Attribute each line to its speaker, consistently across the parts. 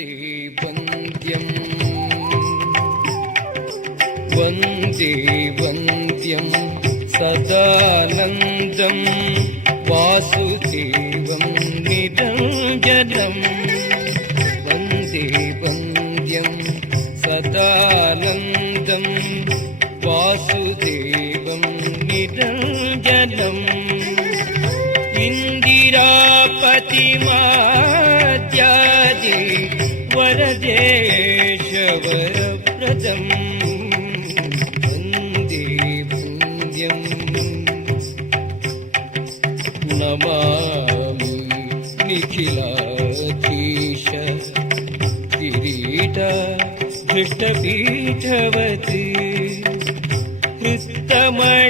Speaker 1: वन्दे वन्द्यम् वन्दे वन्द्यं सदानन्दं वासुदेवं निरञ्जनम् वन्दे वन्द्यं सदानन्दं वासुदेवं निरञ्जनम् इन्दिरापतिमाद्यादि वरदेशवरप्रदम्। वन्दे वन्द्यम् नमामि निखिलाधीश। किरीट धृष्टपीठवती। हृत्तमशमने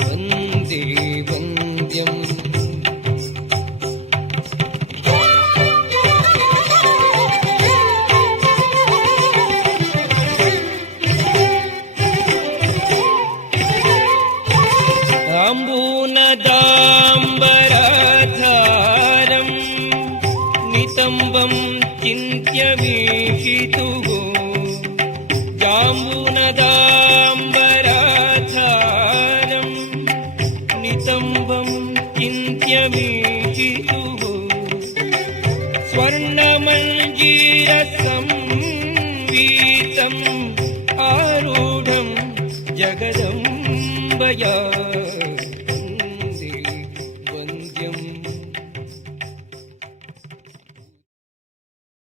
Speaker 1: वन्दे वन्द्यम्। ताम्बूनदाम्बरधारम् नितम्बं चिन्त्यमीषितुः जाम्बू ध्रुवं किन्त्यमेकितुः स्वर्णमञ्जीरसंवीतम् आरूढं जगदम्बया